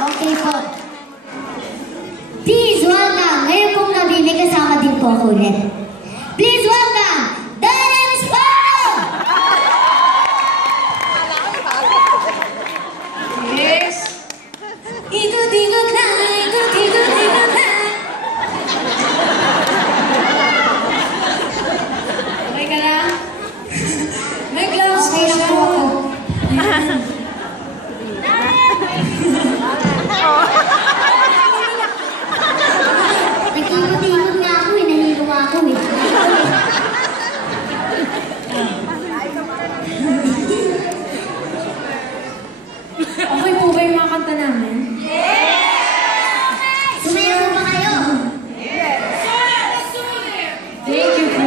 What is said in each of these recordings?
Okay po. Please welcome, ngayon pong gabi may kasama din po ako ulit. Please welcome, Darren Sparrow! Yes! Ikot-ikot lang, ikot-ikot lang. Okay ka lang? May gloves okay na po ako. Nag-ikot-ikot nga ako eh, nahilo nga ako eh. Okay po ba yung mga kanta namin? Sumaya po ba kayo? Thank you po.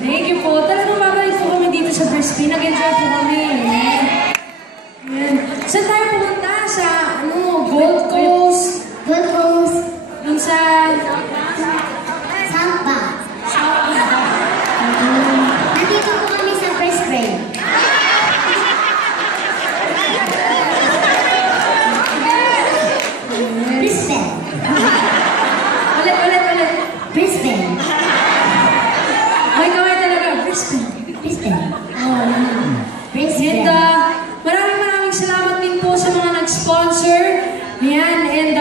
Thank you po. Talagang babalik po kami dito sa Brisbane. Nag-enjoy po kami. Ayan. Saan tayo pumunta? Sa Gold Coast? Gold Coast. Dun sa... Samba. Nandito po kami sa Brisbane. Brisbane. Ulit. Brisbane. May kaway talaga. Brisbane. Brisbane. Oh, Brisbane. And maraming salamat din po sa mga nag-sponsor. Ayan. And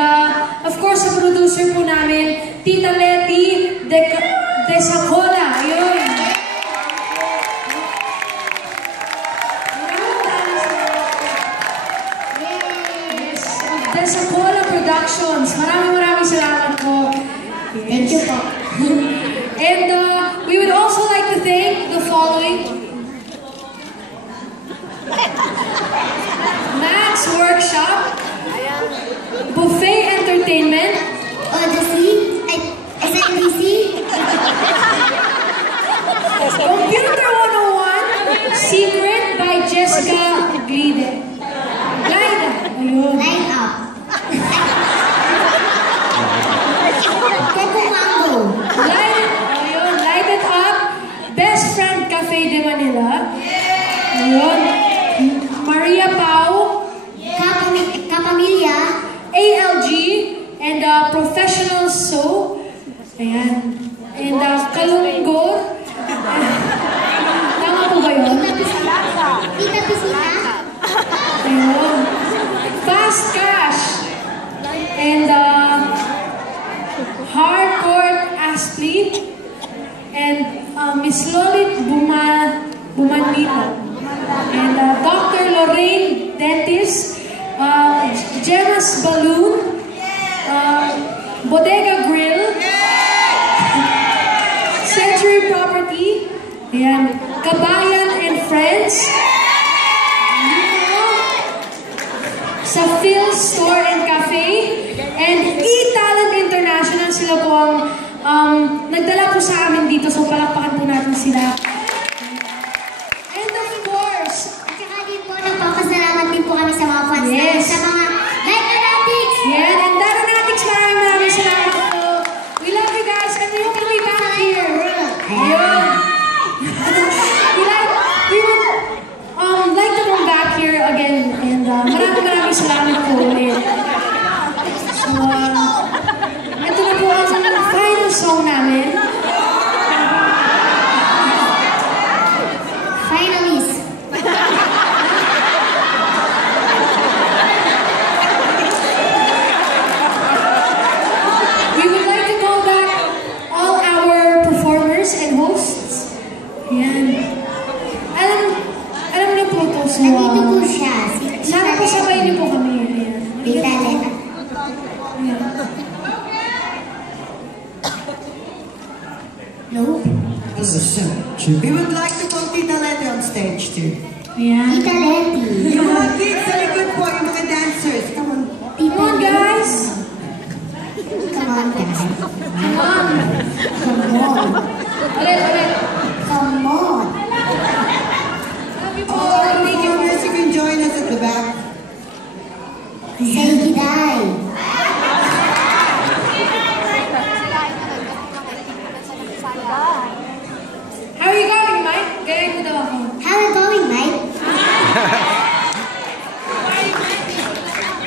of course, sa producer po namin, Tita Letty de Sacola. Ayun. Yes. De Sacola Productions. Maraming salamat po. Thank you po. And we would also like to thank the following. Max Workshop, Buffet Entertainment, Odyssey, SNBC, Computer 101, Secret by Jessica Glide. Ayun. Line Up, Coco Mango, Light It Up, Best Friend Cafe de Manila. Ayun. Maria Pau, Kapamilya, ALG, and Professional Soap. Ayan. And Kalunggor. Tama po ba yun? Tita Pisita, Ayun. Fast Cash. And Hardcore Athlete. And Miss Lolit Bumanito. And Dr. Lorraine Dentist. nagdala po sa amin dito. So palakpakan po natin sila. And of course, At saka din po, nagpapasalamat din po kami sa mga fans Yes. namin, sa mga like fanatics! yan, and Daronatics, maraming salamat po. We love you guys, and we hope to be back here. Ayun. we would like to come back here again, and maraming salamat po ulit. So, ito na po ang final song namin. Finalist. We would like to call back all our performers and hosts. Yan. Alam niyo po to. So, Nandito po siya. Si sana po sabay niyo po kami. Ayan. Tita Lena. Ayan. No? We would like to call Tita Leti on stage too. Ayan. Tita Leti. Yung mga kids, sa likod po, yung mga dancers. Come on. Tita Come on, guys. Come on, guys. Come on. Come on. Ulit. Come on. Love you po. All our Thank you. performers, you can join us at the back. Say Giday. How are you going, Mike? Galing mo daw ako. How are you going, Mike?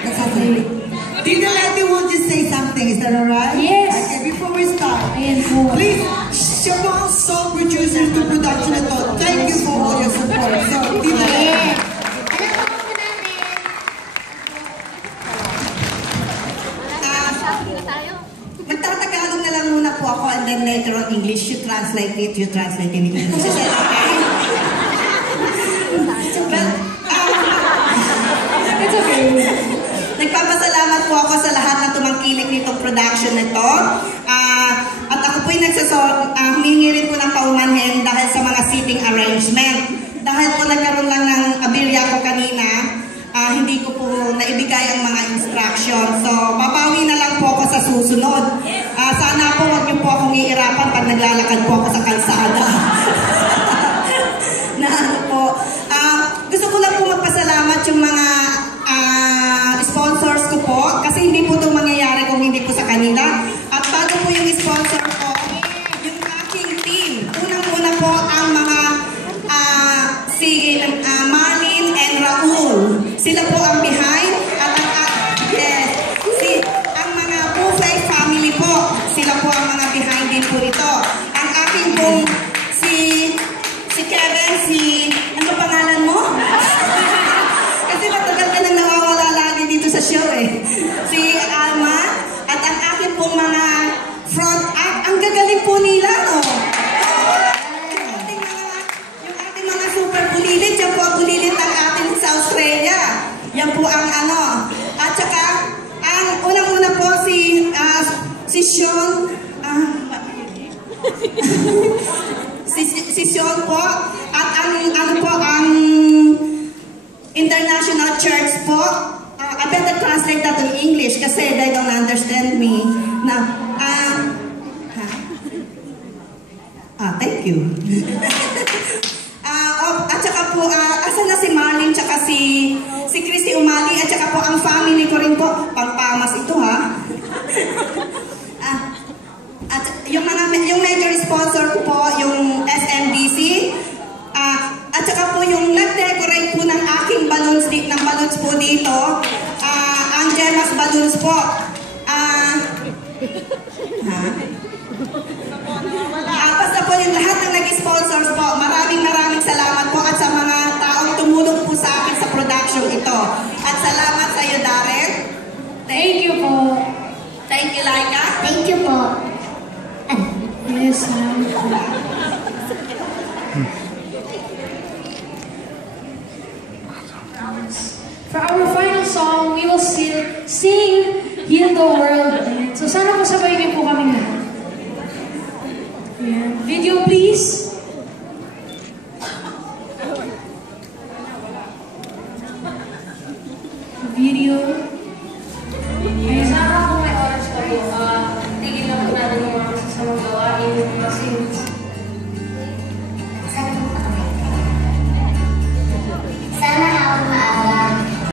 That's okay. Tita Leti will just say something. Is that alright? Yes. Okay, before we start. Ayan po. Please, Shabong Song Producers to Production ito. Thank you for all your support. So, Tita Leti. Yes. Alam po po namin. Magtatagalog na lang muna po ako and then later on English, you translate it in English. Is that okay? It's okay. Nagpapasalamat po ako sa lahat na tumangkilik nitong production na ito. At ako po'y humingi rin po ng paumanhin dahil sa mga seating arrangement. Dahil po nagkaroon lang ng aberya ko kanina, hindi ko po naibigay ang mga instructions. So, papawi na lang po ako sa susunod. Sana po huwag niyo po akong iirapan pag naglalakad po ako sa kalsada. Na ano po. Gusto ko lang po magpasalamat yung mga sponsors ko po. Kasi hindi po itong mangyayari kung hindi po sa kanila. At bago po yung sponsor ko, yung aking team. Unang-una po ang mga si Marlene and Raul. Sila po ang behind. At ang mga Buffet family po. Sila po ang mga behind din po rito. Ang aking pong si Kevin, ano pangalan mo? Kasi matagal ka nang nawawala lagi dito sa show eh. Si Alma at ang aking pong mga front act. Ang gagaling po nila, no? Yung ating mga super bulilit, yan po ang bulilit ng ating sa Australia. Yan po ang ano. At saka, ang unang-una po si Sean, si Sean po, at ang International Church po. I better translate that in English kasi they don't understand me. Thank you. At saka po, asan na si Marlene, tsaka si Christy Umali, at saka po ang family ko rin po. Pangpamas ito, ha? At yung major sponsor ko po, yung SMBC, at saka po yung nag-decorate po ng aking balloons po dito, ang Gemas Balloons po. Basta po yung lahat ng nag-sponsors po, maraming salamat po at sa mga taong tumulong po sa akin sa production ito. At salamat sa iyo, Darren. Thank you po. Thank you, Laika. Thank you po. Yes, salamat po. For our final song, we will sing Heal the World. Ayan. So sana po sabay niyo po kami na. Ayan. Video please. Video. Ayan. Sana po may oras pa po. Tigil lang po natin yung mga kasasama kasi